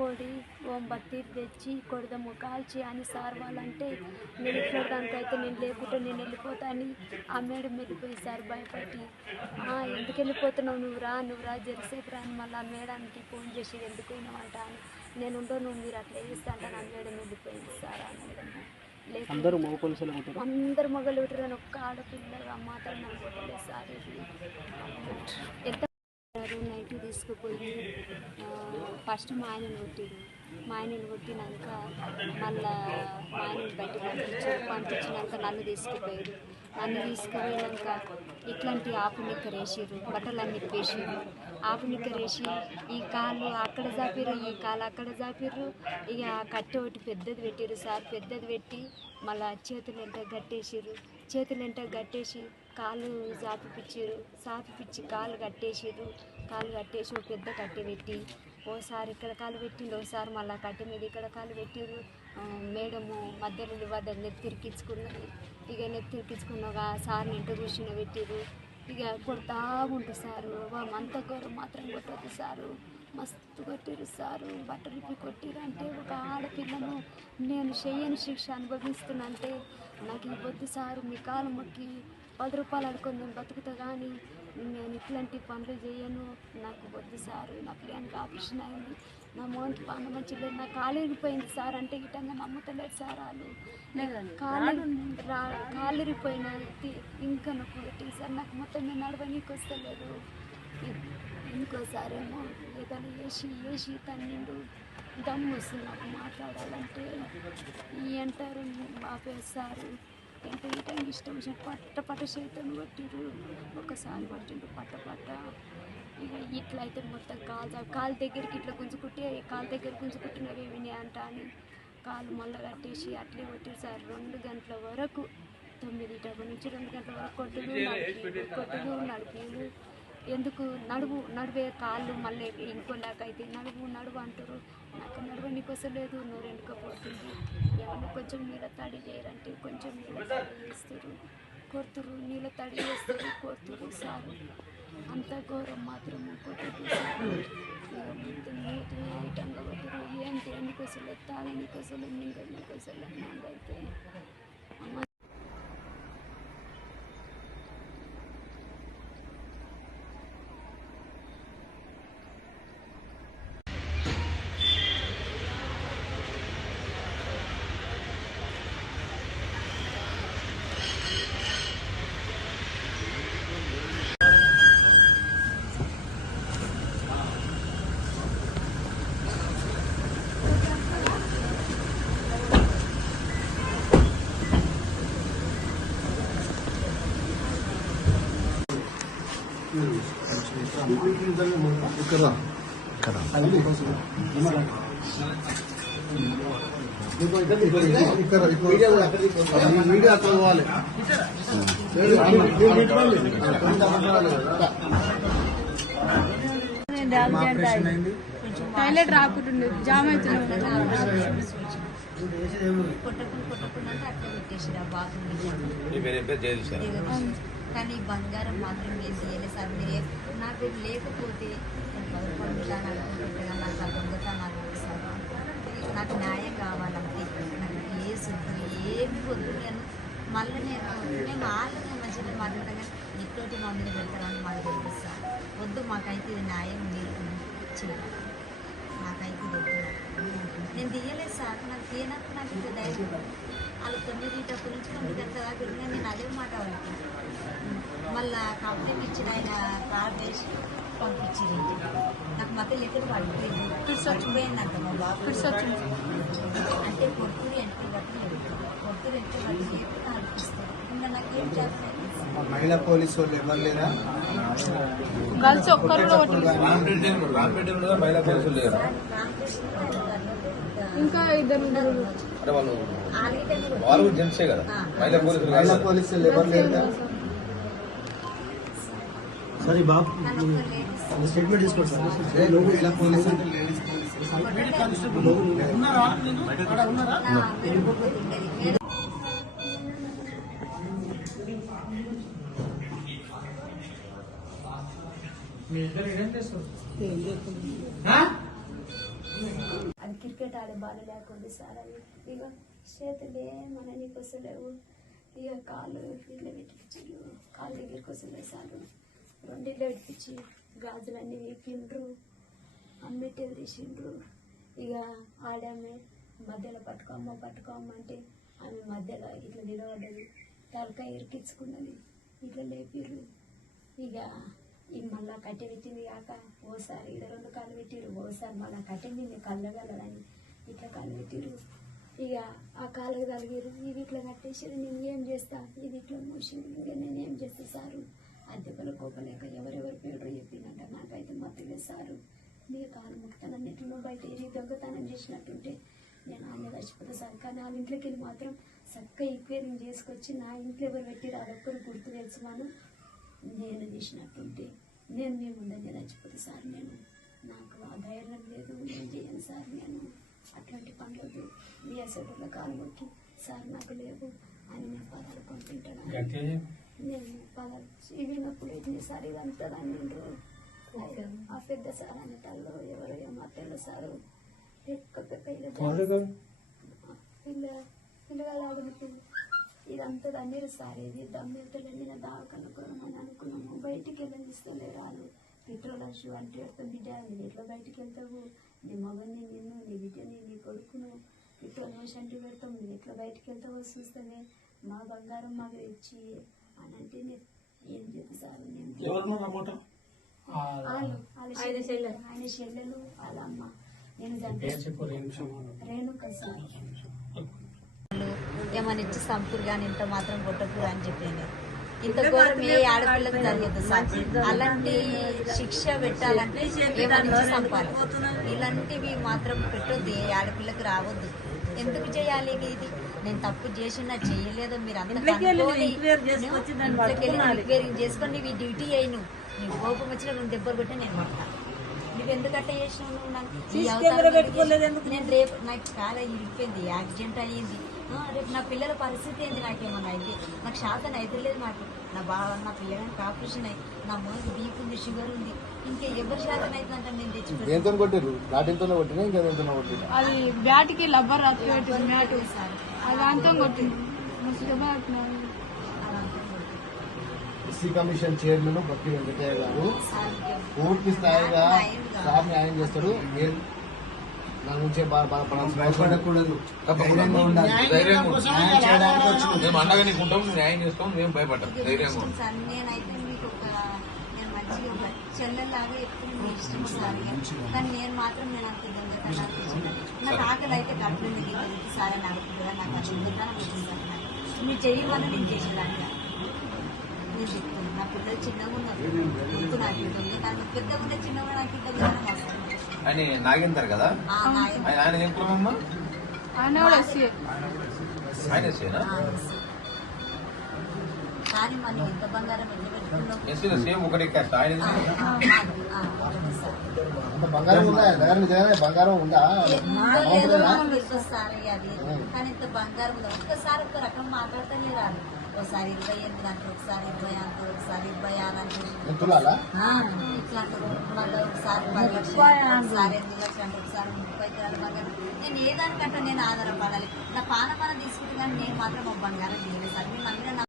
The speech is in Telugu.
కొడి ఓం బత్తి తెచ్చి కొడదాము కాల్చి అని సార్ వాళ్ళంటే నేను ఇట్లడానికి అయితే నేను లేకుంటే నేను వెళ్ళిపోతా అని ఆ మేడం వెళ్ళిపోయి సార్ భయపడి "ఆ, ఎందుకు వెళ్ళిపోతున్నావు నువ్వు రా నువ్వు రా జరసేపు రా అని మళ్ళీ ఆ మేడానికి ఫోన్ చేసి ఎందుకు పోయినావంట? అని నేను ఉండో నువ్వు మీరు అట్లా చేస్తా అంటే నా మేడం వెళ్ళిపోయింది సార్ ఆ లేకుంటే అందరూ మగ పోలీసులు ఉంటారు అందరు మొగలు అని ఒక్క ఆడపిల్లగా మాత్రం నాకు సార్ ఎంత గారు నైట్ తీసుకుపోయి ఫస్ట్ మా ఆయన కొట్టిరు. మా ఆయన కొట్టినాక మళ్ళా మా ఆయన బయటకు పంపించారు పంపించినాక నన్ను తీసుకుపోయారు. నన్ను తీసుకుపోయినాక ఇట్లాంటి ఆపు నిక్కర వేసిర్రు బట్టలన్నీ ఇప్పేసిర్రు. ఆపు నిక్కర వేసి ఈ కాలు అక్కడ జాపిర్రు ఈ కాలు అక్కడ జాపిర్రు. ఇక కట్టె ఒకటి పెద్దది పెట్టిర్రు సార్ పెద్దది పెట్టి మళ్ళా చేతులు ఎంట గట్టేసిర్రు. చేతులు ఎంట గట్టేసి కాళ్ళు జాపిపిచ్చిర్రు సాపిపిచ్చి కాలు కట్టేసిర్రు. కాలు కట్టేసి ఒక పెద్ద కట్టె పెట్టి ఓసారి ఇక్కడ కాలు పెట్టిండు ఓసారి మళ్ళీ కట్టె మీద ఇక్కడ కాలు పెట్టిర్రు. మేడము మధ్యలో వద్ద నెత్తిరికించుకున్నది ఇక నెత్తిరికించుకున్నాక సార్ని ఇంట కూర్చుని పెట్టిర్రు. ఇక కొడతా ఉంటుంది సారు అంత ఘోరం మాత్రం కొట్టదు సారు. మస్తు కొట్టిరు సారు బట్టలు ఇప్పి కొట్టిరు అంటే ఒక ఆడపిల్లను నేను చెయ్యని శిక్ష అనుభవిస్తున్నా అంటే నాకు ఈ వద్దు సారు మీ కాలు మొక్కి పది రూపాయలు అడుకొని నేను బతుకుతా కానీ నేను ఇట్లాంటి పనులు చేయను. నాకు వద్దు సారు నా పిల్లనికి ఆపరేషన్ అయింది. నా మోహన్కి పాన మంచిగా లేదు. నా కాలు ఇరిగిపోయింది సార్. అంటే ఇటంగా నమ్ముతలేదు సార్ వాళ్ళు. కాలు రా కాలు ఇరిగిపోయిన ఇంకా నాకు సార్ నాకు మొత్తం నేను నడవనీకి వస్తలేదు ఇంకోసారేమో ఏదైనా వేసి వేసి తన్నిండు. దమ్ము వస్తుంది నాకు మాట్లాడాలంటే. ఈ అంటారు ఆపేస్తారు ఎంత ఇటంగా ఇష్టం వచ్చిన పట్ట పట్ట చేతులు కొట్టిరు ఒకసారి పట్టిండు పట్ట పట్ట. ఇక ఇట్లా అయితే మొత్తం కాలు కాలు దగ్గరికి ఇట్లా గుంజుకుంటే కాలు దగ్గర గుంజుకుంటున్నవి ఏమి అంట అని కాలు మళ్ళీ కట్టేసి అట్లే కొట్టారు సార్. రెండు గంటల వరకు తొమ్మిది డబ్బు నుంచి రెండు గంటల వరకు కొట్టుడు నడిపి కొట్టుడు నడిపిలు ఎందుకు నడువు నడువే కాళ్ళు మళ్ళీ ఇంకోలాగా అయితే నడువు నడువు అంటారు. నాకు నడువు నీకోసం లేదు నువ్వు ఎండుకపోతుంది ఏమన్నా కొంచెం నీళ్ళ తడి చేయరంటే కొంచెం నీళ్ళ తడి చేస్తారు. కొడుతురు నీళ్ళ తడి చేస్తారు కొడుతురు సారు. అంత ఘోరం మాత్రం కొట్టుకు మూతి ఐటంగా కొట్టురు ఏం దేనికి వస్తలేదు తాగనికి నీళ్ళ మింగడానికి నాకైతే అమ్మ మీడియా అక్కడ పోవాలి టాయిలెట్ రాకుంటుండే జామ్ అవుతున్నాం కానీ బంగారం మాత్రం వేసి సార్ మీరు నాకు లేకపోతే నేను నాకు దొంగతనాలు సార్ నాకు న్యాయం కావాలంటే నాకు ఏ శుద్ధి ఏమి వద్దు నేను మళ్ళీ నేను మేము వాళ్ళని మధ్యలో మాట్లాడగా కానీ మమ్మల్ని పెడతారని మాకు తెలుస్తా వద్దు మాకైతే ఇది న్యాయం మీరు చేయాలి నాకైతే వద్దు. నేను తీయలేదు సార్. నాకు తీయనప్పుడు నాకు ఇది ధైర్యం. వాళ్ళు తొమ్మిది తప్పు నుంచి తొమ్మిది గంటల దాకా ఉన్నా నేను అదే మాట వాళ్ళకి మళ్ళా కంప్లైంట్ ఇచ్చిన ఆయన కార్ వేసి పంపించింది నాకు మధ్య లెటర్ పడిపోయింది చచ్చిపోయిందంట మా బాబు. అంటే పొద్దురు ఎంట్రీ బట్టి పొద్దురు ఎంట్రీ బట్టి లేకుండా అనిపిస్తుంది? ఇంకా నాకేం చేస్తాను? మహిళా పోలీసు వాళ్ళు ఎవరు లేరా? గర్ల్స్ ఒక్కరు కొట్టలేదు. మహిళా పోలీసులు లేరా? రామకృష్ణ గారు ఇంకా ఇద్దరు ఉన్నారు. అంటే వాళ్ళు ఆల్రెడీ వాళ్ళు కూడా జెంట్సే కదా? మహిళా పోలీసులు మహిళా కాదు. పోలీసు వాళ్ళు ఎవరు లేరు సరే బాబు. స్టేట్మెంట్ తీసుకోండి సార్. పోలీసు క్రికెట్ ఆడే బాధ లేకుండా సార్ అని. ఇక చేతులు మన నీకు వస్తలేవు ఇక కాళ్ళు ఇట్లా పెట్టించారు కాళ్ళ దగ్గరికి వస్తలేదు సార్. రెండిళ్ళు పెట్టించి గాజులన్నీ వీకిండ్రు అమ్మిట్టెలు తీసిండ్రు. ఇక ఆడామె మధ్యలో పట్టుకోమ్మ పట్టుకోమ్మ అంటే ఆమె మధ్యలో ఇట్లా నిలబడ్డది. తలకాయ ఇరికించుకున్నది. ఇట్లా లేపిర్రు. ఇక ఈ మళ్ళా కట్టె పెట్టింది కాక ఓసారి ఇక రెండు కాళ్ళు పెట్టిర్రు. ఓసారి మళ్ళా కట్టెంది కళ్ళగలడని ఇట్లా కాళ్ళు పెట్టిర్రు ఇక ఆ కాళ్ళకి తలిగిరు ఇది ఇట్లా కట్టేసారు నేను ఏం చేస్తా? ఇది ఇట్లా మూసింది. ఇంకా నేను ఏం చేస్తా సారు? అద్దెపల కోపలేక ఎవరెవరి పేరు చెప్పిందంట నాకైతే మత్తులేదు సారు. మీ కాలు ముక్తానని ఎట్లా బయట ఏరి దొంగతనం చేసినట్టుంటే నేను ఆయన చచ్చిపోతా సార్. కానీ వాళ్ళ ఇంట్లోకి వెళ్ళి మాత్రం చక్కగా ఈక్వేరింగ్ చేసుకొచ్చి నా ఇంట్లో ఎవరు పెట్టిరు అదొక్కరు గుర్తు తెలుసుమాను. నేను చేసినట్టుంటే నేను మీ ముందంగా చచ్చిపోతా సార్ నేను. నాకు ఆ ధైర్యం లేదు. నేను చేయను సార్ నేను. అట్లాంటి పనులు మీ అసలు కాలు మొక్కి సార్ నాకు లేవు అని నేను పదాలు కొంటుంటాను నేను పదాలు ఎగిరినప్పుడు ఇది సార్ ఇదంతా దాన్ని ఆ పెద్ద సార్ అనేటల్లో ఎవరు ఏమో తెల్ల సారు. పిల్ల ఆడిన పిల్ల ఇదంతా దన్నీరు సార్ ఇది దమ్మితలు నేను దావకనుకోమని అనుకున్నాము. బయటికి వెళ్ళనిస్తలేరు వాళ్ళు. పెట్రోల్ షూ అంటే బిడ్డ నేను ఎట్లా బయటికి వెళ్తావు? నీ మగని నిన్ను నీ బిడ్డని నీ కొడుకును పెట్రోల్ పోసి అంటే పెడతాం నువ్వు ఎట్లా బయటికి వెళ్తావో చూస్తానే. మా బంగారం మాకు ఇచ్చి అని అంటే నేను ఏం చేద్దాం సార్? నేను ఆయన చెల్లెలు వాళ్ళ అమ్మ. నేను రేణుక సార్. ఏమని ఇచ్చి సంపూర్ కానీ ఇంత మాత్రం కొట్టకూడదు అని చెప్పింది. ఇంత ఘోరం ఏ ఆడపిల్లకు జరగదు సార్ అలాంటి శిక్ష పెట్టాలంటే చంపాలి ఇలాంటివి మాత్రం పెట్టొద్దు ఏ ఆడపిల్లకు రావద్దు. ఎందుకు చేయాలి ఇది? నేను తప్పు చేసినా చేయలేదో? మీరు వెళ్ళి ఎంక్వైరీ చేసుకొని నీ డ్యూటీ అయ్యి నీకు కోపం వచ్చిన రెండు దెబ్బలు కొట్టి నేను పడతాను నువ్వు ఎందుకంటే చేసినావు? నాకు? నేను రేపు నాకు చాలా ఇరిపోయింది యాక్సిడెంట్ అయ్యింది. రేపు నా పిల్లల పరిస్థితి ఏంది నాకేమన్నా అయితే? నాకు శాతం అయితే లేదు నాకు నా బావ నా పిల్లగానికి ఆపరేషన్ అయ్యి నా మొదటి బీపీ ఉంది షుగర్ ఉంది. ఇంకా ఎవరి శాతం నేను కొట్టారు కొట్టినా ఇంకా దేంతో కొట్టినా అది లబ్బర్ పెట్టింది మ్యాట్. సార్ అది అంతం కొట్టింది. ఎస్సీ కమిషన్ చైర్మన్ భక్తి వెంకటయ్య గారు పూర్తి స్థాయిగా సార్ న్యాయం చేస్తాడు. నేను నా నుంచే బాధ బాధపడాల్సిన అవసరం లేదు. భయపడకూడదు తప్పకుండా ధైర్యంగా ఉండాలి ధైర్యంగా ఉండు. న్యాయం చేయడానికి వచ్చినాం. మేము అండగా నీకు ఉంటాం నువ్వు న్యాయం చేస్తాం మేము భయపడ్డాం ధైర్యంగా ఉండు. సార్ నేనైతే మీకు ఒక నేను మంచిగా ఒక చెల్లెల్లాగా ఎప్పుడు మీ ఇష్టం సార్. కానీ నేను మాత్రం నేను అంత నాకు ఆకలి అయితే కట్టింది సార్ నాకు నాకు. మీరు చేయమని నేను చేసేదాన్ని నేను చెప్తున్నాను నా పిల్లలు చిన్నగా ఉన్నారు నాకు దొంగతనం పెద్దగా ఉండే చిన్నగా నాకు ఇంత ఆయన నాగేందర్ కదా? ఆయన ఏం కుటుంబమ్మా ఆయన ఎస్సీనా ఎస్సీలో సేమ్ ఒకటి ఆయన బంగారం ఉందా? బంగారం ఉందా? కానీ ఇంత బంగారం ఉంది? ఒక్కసారి ఒక్క రకం మాట్లాడితేనే రాదు ఒకసారి ఇరవై ఎనిమిది అంటే ఒకసారి ఇరవై అంటూ ఒకసారి ఇరవై ఆరు అంటే ఎంతులాలా ఆ, ఇట్లా అంటారు మళ్ళీ ఒకసారి పది లక్షలు అంటారు, ఒకసారి ఎనిమిది లక్షలు అంటే ఒకసారి ముప్పై కిలోల బంగారం నేను ఏ దానికంటే నేను ఆధారపడాలి. నా పానపాన తీసుకుంటే కానీ నేను మాత్రం ఒక బంగారం చేయలేదు. సార్ మీరు నమ్మిన